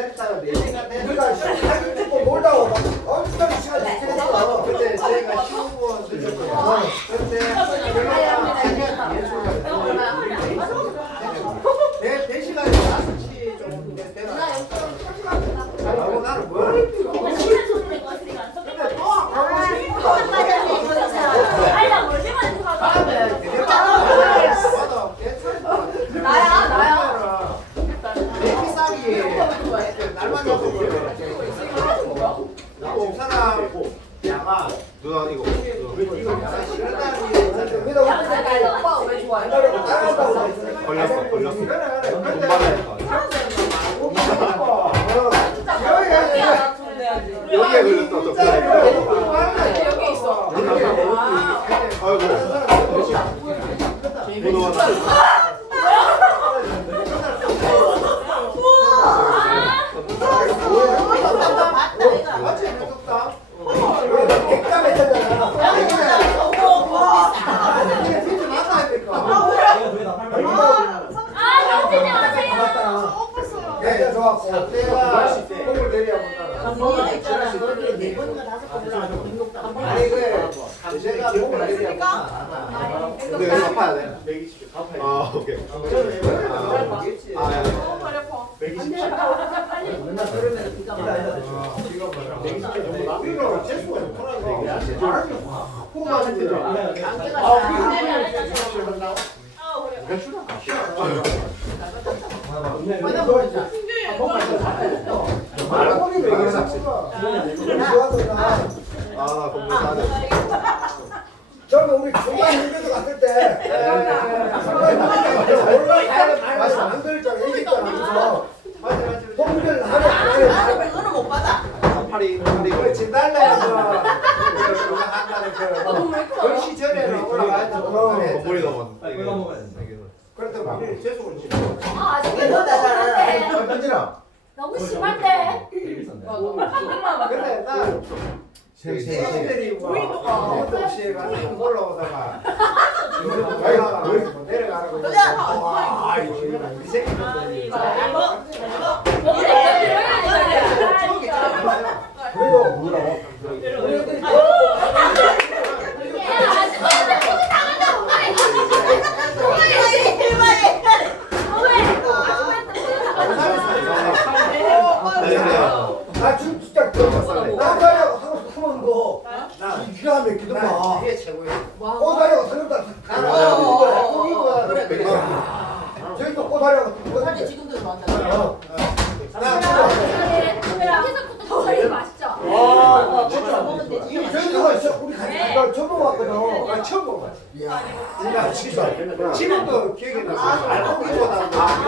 됐다가 네 우리가 됐다. 사진 찍고 놀다가 막 엄청 시간 지체했어. 그때 제가 시우고 드렸거든요. 근데 내, 내 시간이 5시 좀 되나? 그리고 나는 뭘 뛰고. 근데 또 하고 싶어. 다음에 그대로 와도 괜찮아. 나야, 나야. 내 비싸기 날만 잡고 그래. 사람 야가 누나 이거. 이거 걸렸어 걸렸어. 돈 받으니까. 여기에 저 여기 있어. 아이고. 번호 하나 맞지? 무섭다. 객담했잖아. 이게 진짜 맞아야 될까? 내가 좋았고. 내가 공을 내려 본다. 아니 그 제가 공을 내려 본다. 근데 이거 갚아야 돼? 아 오케이 아 야. 우리가 재수가 그래? 우리 중간 일교도 갔을 때 올라가야 말씀 안. 그래서 맞아 맞아. 홍들 하래 안 하래. 파리 파리 그 진달래 10시 전에는 올라가야죠. 머리 넘었네. 이거 넘어가야 돼. 그렇더만. 재수가 있지. 너무 심한데. 현진아. 근데 나 세세들이 혹시 가서 올라오다가 내려가라고. 와, 이 새끼들. 그래도 뭐라고? 기가 막히더만. 나 이게 최고야 꼬다리하고 상관없다. 나는 그래 저희도 꼬다리하고 사실 지금도 좋아한다. 어. 아 저희도 있어. 우리 같이 갔다 처음 왔거든. 나 처음 먹어봤어 이야. 나 지금 지금도 기억이 나 알고기보다 아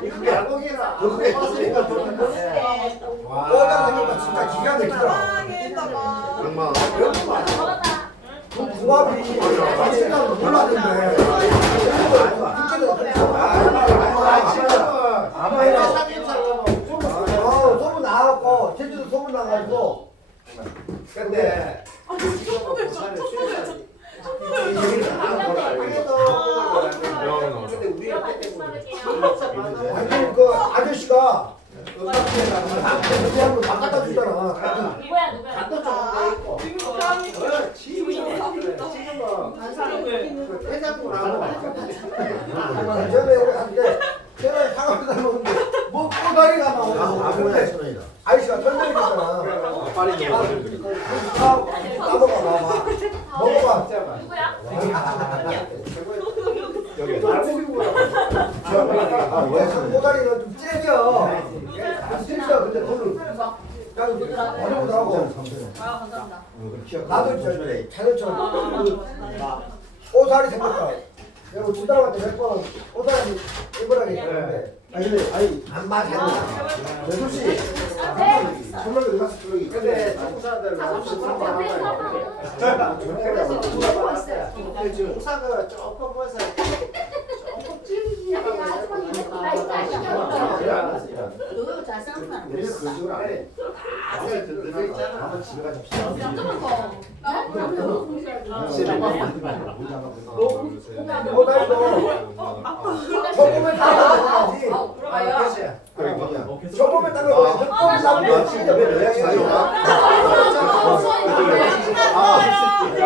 그게 알고기라 꼬다리 생겼다 진짜 기가 막히더라. 얼마 그. 어, 그 아저씨가 꼬다리가 아, 왜 꼬다리는 좀 아, 그 그. 중사가 조금 벗어 조금 찔기하고 너 잘생겼다. 그래서 그 식으로 안 해. 아들 들들 있잖아. 한번 집에 가서 봅시다. 조금 더. 꼬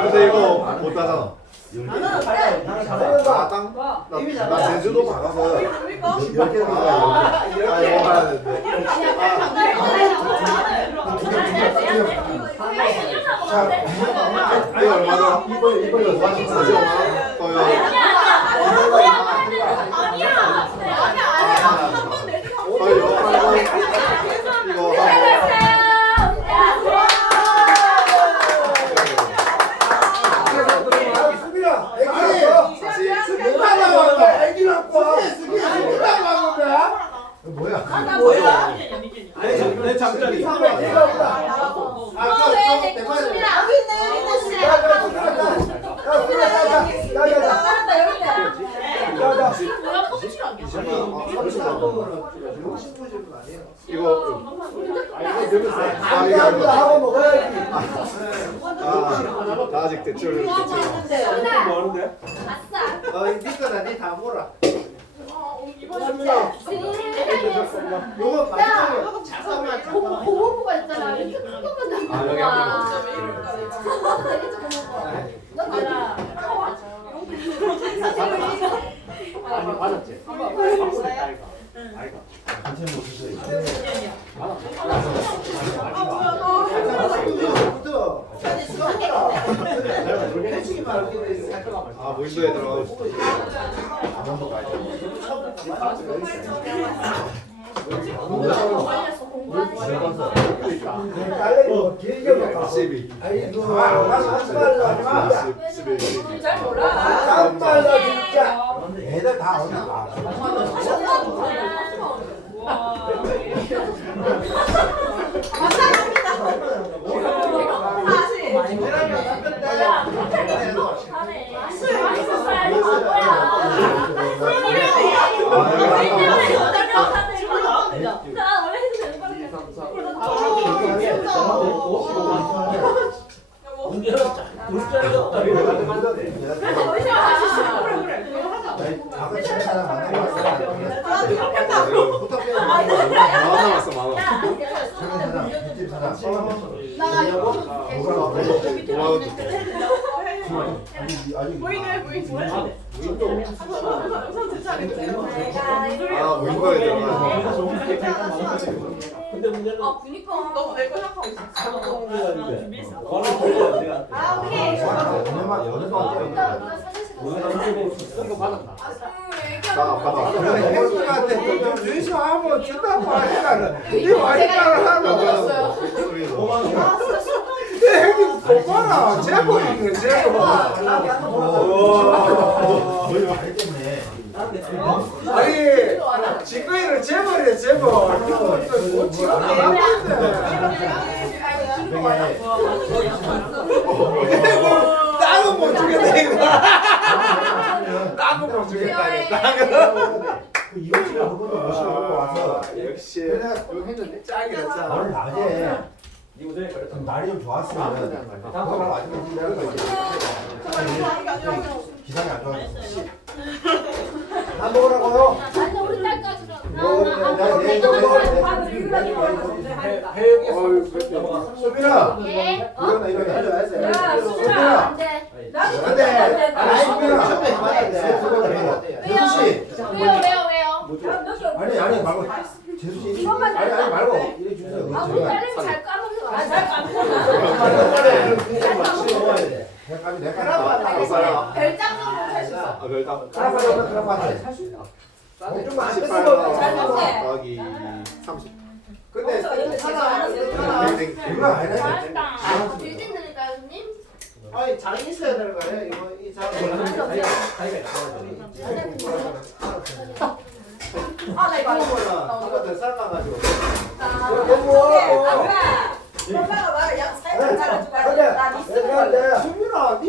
근데 이거 못 따잖아. 아, 나는 그래. 나는 잘해. 나 땅. 나, 이미 잘해. 나 제주도 받아서 열 우리가 개 들어가. 아, 열 개. 아, 이거 자, 이거 얼마다? 이번 이번에 44점. 또요. 이거 진짜 요거 맛있잖아요. 잠깐만 고모 잠깐만. 고모부가 있잖아. 이렇게 큰 것만 남는 아, 여기 거야. 아, 되게 조그만 거. 넌 알아. 네. 아, 맞아. 아, 맞았지? 한번 맞았지? 대충이 말하게 돼. 아 무인도에 들어가고 싶어 딸내미 뭐 길게 먹어 12 아이고 참말라 진짜 11잘 몰라. 참말라 진짜 애들 다 어디 가? 문제는 문제는 없다. 나 이거 보이네 보이네. 우선 제가 아, 우인 거에 들어가. 근데 문제는 아 보니까 너무 내거 생각하고 있었어. 준비했어. 아 오케이. 연애만 연애만 유시하고 준다고 하니까는 이 와이파를 하고 형님 고마라 제보 있는 제보 아니 직구이를 제보래 제보 이거 못 치고 나갔는데 이게 뭐 다른 못 주겠네 이거 땅은 못 주겠다 이거 땅은 이웃집에 한 번도 모시고 와서 역시. 내가 이거 했는데? 짱이다 짱 오늘 낮에 좀 날이 좀 좋았으면 방송을 아직은 준비할 거지 기상이 안 좋아서 안 먹으라고요? 수빈아 예. 어? 야, 수빈아 안 돼. 안돼 아니 수빈아 처음에 해봐야 돼. 재수 씨 왜요 왜요 왜요? 아니 아니 말고 재수 씨 이것만 아니 아니 잘 말고 이래 주세요 아 우리 딸내미 잘 까먹는 거잘 내까지 내까지 감사해요 별장으로 살수 있어. 아 크라파도 살수 있다 좀만 안 뺏어 먹어. 더하기 아. 30. 근데 없어, 여기 하나 하나, 여기 하나. 네, 네. 이거 안 해도 돼. 잘한다. 아, 아, 빌딩 드릴까요, 선생님? 아니 장이 있어야 되는 거야. 이거 이 장. 다이가 나와야 돼. 아, 나 이거 안 먹어. 하나 더 삶아가지고. 아, 그래. 엄마가 말을 약 살짝 잘라줘가지고 나 미스. 야, 야, 수민아, 니.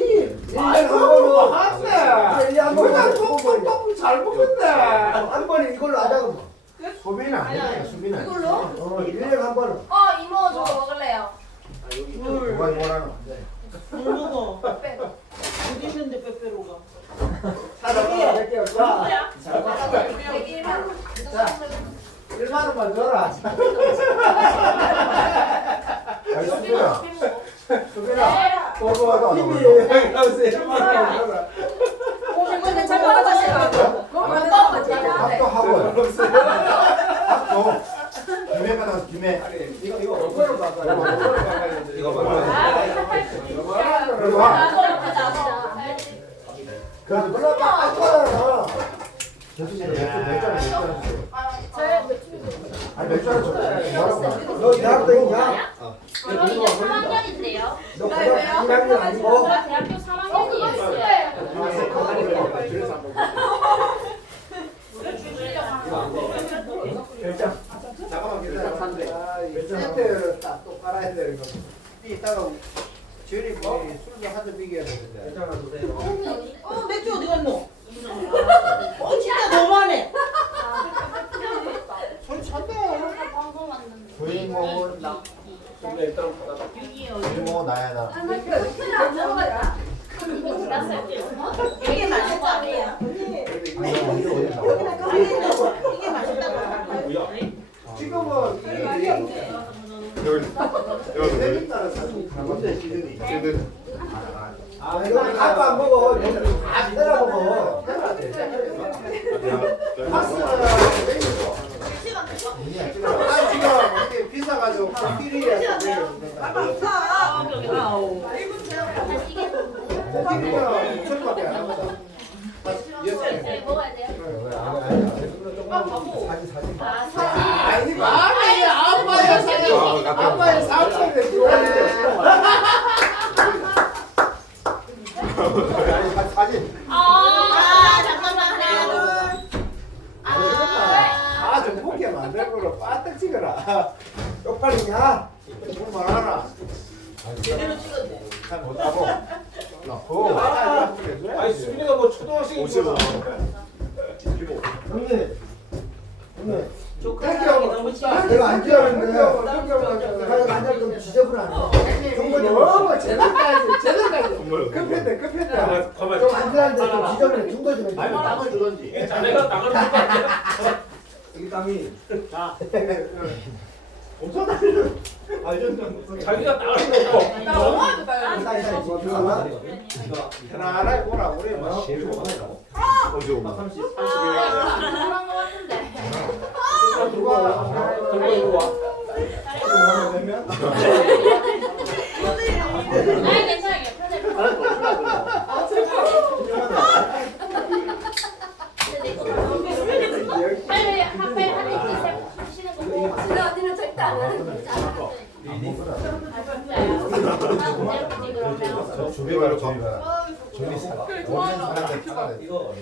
아이고, 한대. 뭐 그냥 똑똑 잘 먹는데. 한 번에 이걸로 하자고 수빈아 아니야 수빈아 이걸로? 어 1년에 한 번은. 어 이모 저거 먹을래요. 누가 이거라는 먹어. 어디 있는데 빼빼로가. 몇 개야? 자 백일만. 일로 1만 원만 줘라. 아니 수빈아 수빈아. 뽑아도 안 힘이 나오네. 가서 1만 원만 줘라. 근데 잘 받아가시라. 그럼 밥도 하고. 밥도. 김해가 나서 김해. 이거 이거 어퍼로 가서 어퍼로 가야 돼. 이거 아, 봐봐. 그리고 그래도 물론 아빠나 저기 맥주 맥주 하나 맥주 하나 아니 맥주 하나 줘. 너 대학 다니냐? 저 이제 3학년인데요. 너 고등학교 1학년 아니고? 제가 대학교 3학년이었어요. 결정. 잠깐만 기다려. 세트를 딱또 깔아야 되는 거. 이따가 주리 뭐 술도 한잔 비겨야 되는데. 결정 하나 주세요. 어 맥주 어디 갔노? 어 진짜 너무하네. 술 찬다. 방송 왔는데. 주인공은 나. 주인공은 나야 나. 이거 지났을게요. 이게 맛있다. 언니. 이게 맛있다고. 지금은 여기 여기 이 따라 사실 가운데 시즌이. 여기. 아 이거 갖고 안 먹어. 여기 다 때려 먹어. 파스가 땡기죠. 아 지금 이게 비싸가지고 필이야. 고기는 천밖에 안 하거든. 네, 먹어야 돼요. 사진 사진. 아, 사진. 아니 말이 아빠야 사진. 아빠의 삼촌에 들어왔는데. 아니 사진. 아, 잠깐만 하나 둘. 아, 좀 포기 만들고 빠딱 찍어라. 쪽팔리냐? 뭘 말하라. 제대로 찍었네. 잘 못하고. 오. 아니, 수빈이가 뭐 초등학생이 55. 형님. 형님. 조카가 너무 싫어. 내가 안 좋아하는데. 내가 앉아 좀 지저분하네. 너무 제대로까지, 제대로까지. 정말. 급했대, 급했대. 좀 안전한데 좀 지저분해. 중도 좀 해줘. 아니면 땅을 주던지. 여기 땀이. 자, 엄청. 아 자기가 나가는 거 이거 들어가. 편안하게 보라. 우리 뭐. 어제 오고. 그런 거 같은데. 들고 와. 아니, 괜찮아요. 편해. 빨리 한배 한 입씩 쉬는 거 보고. 진짜 언니는 절대 안 하는 거지. 저 주비가로 주비가. 주비 사. 이거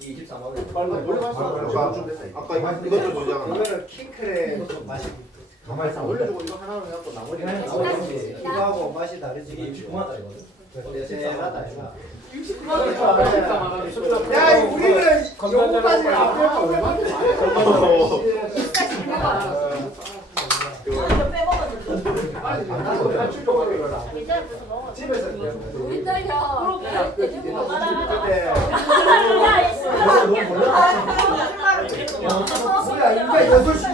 이 23만 원. 아까 이것도. 이거는 킹크랩 맛이. 가만히 있어. 올려주고 이거 하나는 갖고 나머지는 이거하고 맛이 다르지. 이게 69만 원짜리거든. 세세하다 이거. 69만 원. 야, 이 우리는 요거까지 앞에 빼먹었는데. 집에서 야, 이게 6시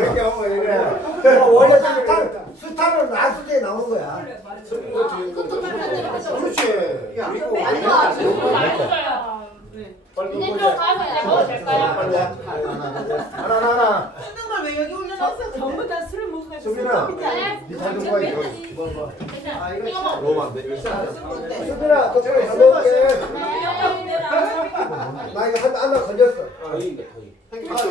그렇게 하면 이래. 어, 원래 수탄, 수탄은 나왔을 때 나온 거야. 그것도 편집을 해줘. 그렇지. 그리고 아니야, 지금 맛있어요. 이제 좀 가서 이제 먹어도 될까요? 하나 하나. 쓰는 걸 왜 여기 올려놨어? 전부 다 술을 먹어가지고. 수빈아. 네. 네 자전거 이거. 괜찮아. 이거 먹어. 너무 안 돼. 수빈아, 떡볶이 잘 먹을게. 네. 나 이거 한, 하나 걸렸어. 거의인데 거의. 우리 아주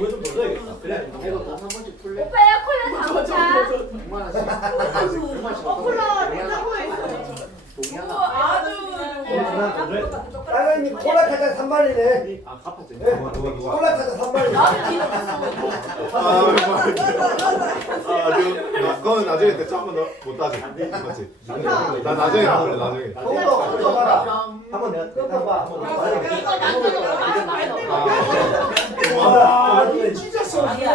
늘좀 넣어야겠다. 그래. 이거 돈한 번씩 풀래? 오빠야 콜라 다 먹자. 빨간이 콜라 타자 3만이네. 아 갚았지. 누가 누가 누가 콜라 타자 3만이네. 아 지금 나 그건 나중에 한번 나중에 나중에. 한번 내가 그것도 봐. 아, 와, 니 진짜 쏘네.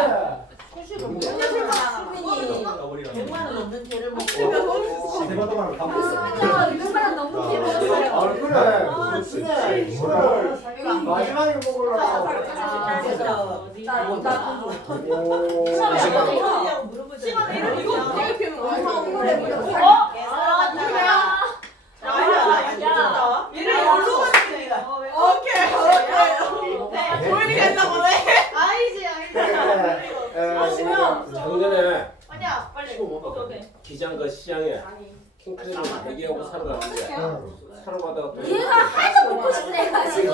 어버리랑. 100만 원 넘는 개를 먹고 아, 이거보다 너무 길었어요. 아, 그래. 이걸 마지막에 먹으려고. 어? 작년에 그 시장에 킹 크랩을 대기하고 사러 갔는데 사러 가다가 또 얘가 하도 먹고 싶네 해가지고.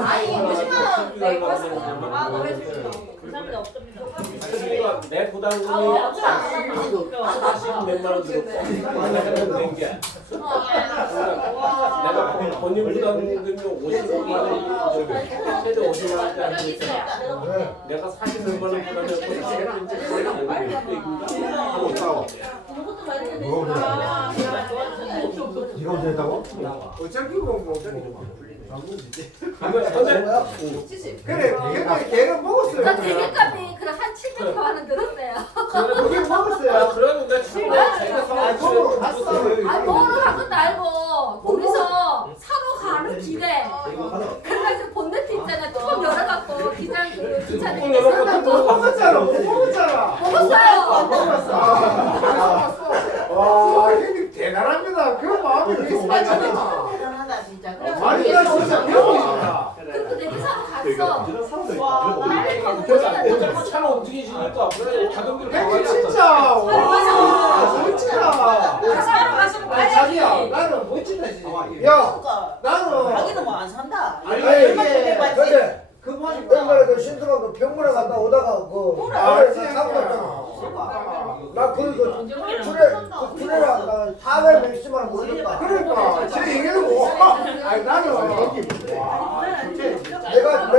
아니 할머니가 내 부담금이 사십 몇만 원 들었고 내가 본인 부담금이 50만 원 최대 50만 원짜리 있어. 내가 40 몇만 원 부담했고 내가 이제 한번 싸워 이거 언제 했 다고? 어차피 뭐 근데 그래 걔가 걔가 먹었어요. 나 대게값이 그한 700만 원 들었어요. 그게 먹었어요. 아, 아, 사가지고 먹으러 갔어. 아, 먹으러 간 것도 알고 둘이서 사러 가는 길에 그래가지고 본네트 있잖아 뚜껑 열어갖고 기장 그 기차 열어갖고 못 먹었잖아. 못 먹었잖아. 먹었어요. 와, 형님 대단합니다. 그 마음이 왜 있었잖아. 대단하다 나. 그리고 내게 사러 갔어. 있다. 그래도 그래서 어차피 차가 움직이시니까 그래 가동기를 형님 가만히 진짜. 와, 멋지다. 사러 가시면 아니, 자기야, 가야지. 나는 멋지다. 진짜. 야, 나는. 자기는 뭐 안 산다 아니, 아니, 이게 근데 그 말이 얼마나 그 신수가 그 병문안 갔다 오다가 그 아, 아래에서 사고 났잖아. 나 그거 그 투레 그 투레랑 나400 몇십만 원 모르겠다. 그러니까. 제 얘기는 뭐. 아니 나는 와 내가 내가